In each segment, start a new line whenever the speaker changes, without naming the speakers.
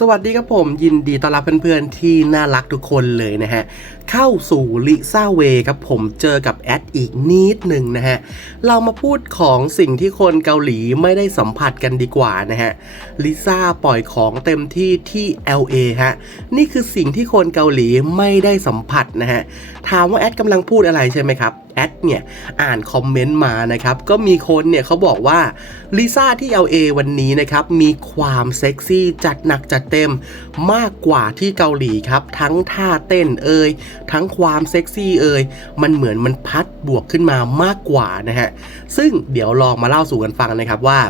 สวัสดีครับผมยินดีต้อนรับเพื่อนๆที่น่ารักทุกคนเลยนะฮะ เข้าสู่ลิซ่าเวครับผมเจอกับแอดอีกนิดหนึ่งนะฮะ เรามาพูดของสิ่งที่คนเกาหลีไม่ได้สัมผัสกันดีกว่านะฮะลิซ่าปล่อยของเต็มที่ที่ LA ฮะ นี่คือสิ่งที่คนเกาหลีไม่ได้สัมผัสนะฮะ ถามว่าแอดกำลังพูดอะไรใช่ไหมครับ แอดเนี่ยอ่านคอมเมนต์มานะครับก็มีคนเนี่ยเขาบอกว่าลิซ่าที่ LA วันนี้นะครับมีความเซ็กซี่จัดหนักจัดเต็มมากกว่าที่เกาหลีครับทั้งท่าเต้นเอ่ยทั้งความเซ็กซี่เอ่ยมันเหมือนมันพัดบวกขึ้นมามากกว่านะฮะซึ่งเดี๋ยวลองมาเล่าสู่กันฟังนะครับว่า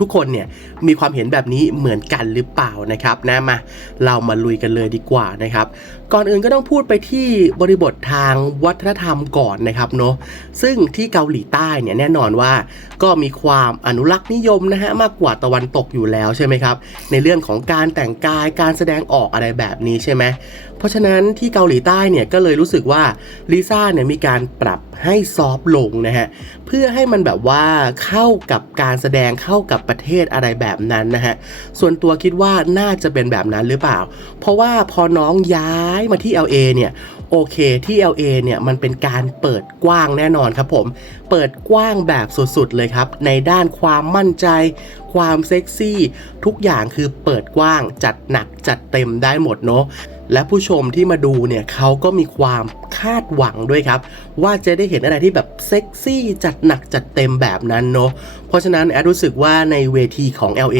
ทุกคนเนี่ยมีความเห็นแบบนี้เหมือนกันหรือเปล่านะครับนะมาเรามาลุยกันเลยดีกว่านะครับ ก่อนอื่นก็ต้องพูดไปที่บริบททางวัฒนธรรมก่อนนะครับเนาะซึ่งที่เกาหลีใต้เนี่ยแน่นอนว่าก็มีความอนุรักษ์นิยมนะฮะมากกว่าตะวันตกอยู่แล้วใช่ไหมครับในเรื่องของการแต่งกายการแสดงออกอะไรแบบนี้ใช่ไหมเพราะฉะนั้นที่เกาหลีใต้เนี่ยก็เลยรู้สึกว่าลิซ่าเนี่ยมีการปรับให้ซอฟลงนะฮะเพื่อให้มันแบบว่าเข้ากับการแสดงเข้ากับประเทศอะไรแบบนั้นนะฮะส่วนตัวคิดว่าน่าจะเป็นแบบนั้นหรือเปล่า เพราะว่าพอน้องย้ายมาที่ LA เนี่ย โอเคที่ LA เนี่ยมันเป็นการเปิดกว้างแน่นอนครับผม เปิดกว้างแบบสุดๆเลยครับ ในด้านความมั่นใจ ความเซ็กซี่ ทุกอย่างคือเปิดกว้างจัดหนักจัดเต็มได้หมดเนาะและผู้ชมที่มาดูเนี่ยเขาก็มีความคาดหวังด้วยครับ ว่าจะได้เห็นอะไรที่แบบเซ็กซี่จัดหนักจัดเต็มแบบนั้นเนาะเพราะฉะนั้นแอดรู้สึกว่าในเวทีของ LA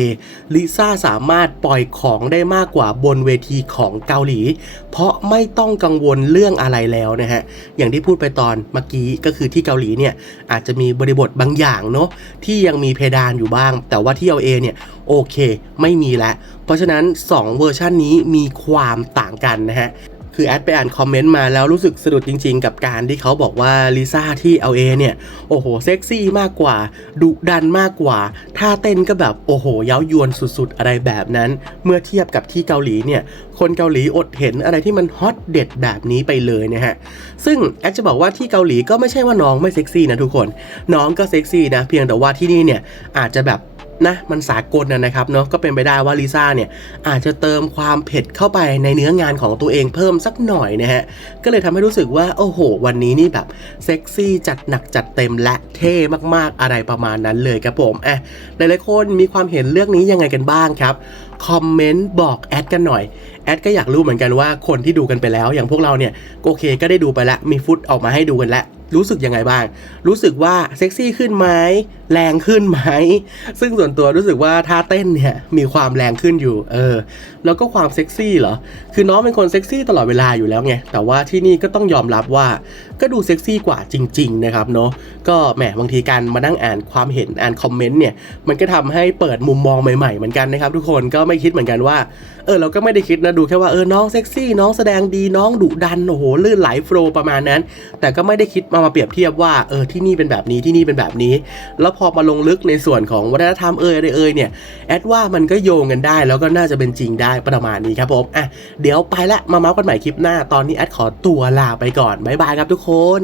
ลิซ่าสามารถปล่อยของได้มากกว่าบนเวทีของเกาหลี เพราะไม่ต้องกังวลเเรื่องอะไรแล้วนะฮะอย่างที่พูดไปตอนเมื่อกี้ก็คือที่เกาหลีเนี่ยอาจจะมีบริบทบางอย่างเนาะที่ยังมีเพดานอยู่บ้าง แต่ว่าที่เอเอเนี่ยโอเค ไม่มีแล้วเพราะฉะนั้น 2 เวอร์ชันนี้มีความต่างกันนะฮะ คือแอดไปอ่านคอมเมนต์มาแล้วรู้สึกสะดุดจริง ๆ กับการที่เขาบอกว่าลิซ่าที่ LA เนี่ย โอ้โห เซ็กซี่มากกว่าดุดันมากกว่าท่าเต้นก็แบบ โอ้โห เย้ายวนสุดๆ อะไรแบบนั้น เมื่อเทียบกับที่เกาหลีเนี่ย คนเกาหลีอดเห็นอะไรที่มันฮอตเด็ดแบบนี้ไปเลยนะฮะ ซึ่งแอดจะบอกว่าที่เกาหลีก็ไม่ใช่ว่าน้องไม่เซ็กซี่นะทุกคน น้องก็เซ็กซี่นะ เพียงแต่ว่าที่นี่เนี่ยอาจจะแบบ นะมันสากลนะนะครับเนาะก็เป็นไปได้ว่าลิซ่าเนี่ยอาจจะเติมความเผ็ดเข้าไปในเนื้องานของตัวเองเพิ่มสักหน่อยนะฮะก็เลยทำให้รู้สึกว่าโอ้โห วันนี้นี่แบบเซ็กซี่จัดหนักจัดเต็มและเท่มากๆอะไรประมาณนั้นเลยครับผมอะหลายๆคนมีความเห็นเรื่องนี้ยังไงกันบ้างครับคอมเมนต์บอกแอดกันหน่อยแอดก็อยากรู้เหมือนกันว่าคนที่ดูกันไปแล้ว อย่างพวกเราเนี่ยโอเค ก็ได้ดูไปแล้วมีฟุตออกมาให้ดูกันแล้วรู้สึกยังไงบ้าง รู้สึกว่าเซ็กซี่ขึ้นไหมแรงขึ้นไหม ซึ่งส่วนตัวรู้สึกว่าท่าเต้นเนี่ยมีความแรงขึ้นอยู่ เออ แล้วก็ความเซ็กซี่เหรอ คือน้องเป็นคนเซ็กซี่ตลอดเวลาอยู่แล้วไง แต่ว่าที่นี่ก็ต้องยอมรับว่าก็ดูเซ็กซี่กว่าจริง ๆ นะครับเนาะ ก็แหมบางทีการมานั่งอ่านความเห็นอ่านคอมเมนต์เนี่ย มันก็ทำให้เปิดมุมมองใหม่ๆเหมือนกันนะครับทุกคน ก็ไม่คิดเหมือนกันว่า เออเราก็ไม่ได้คิดนะดูแค่ว่าเออน้องเซ็กซี่น้องแสดงดีน้องดุดันโอ้โหลื่นไหลโฟลประมาณนั้น แต่ก็ไม่ได้คิดมามาเปรียบเทียบว่าเออที่นี่เป็นแบบนี้ที่นี่เป็นแบบนี้แล้วพอมาลงลึกในส่วนของวัฒนธรรมเอ่ยอะไรเอ่ยเนี่ยแอดว่ามันก็โยงกันได้ แล้วก็น่าจะเป็นจริงได้ประมาณนี้ครับผมอะเดี๋ยวไปละมาเมาส์กันใหม่คลิปหน้าตอนนี้แอดขอตัวลาไปก่อนบ๊ายบายครับทุกคน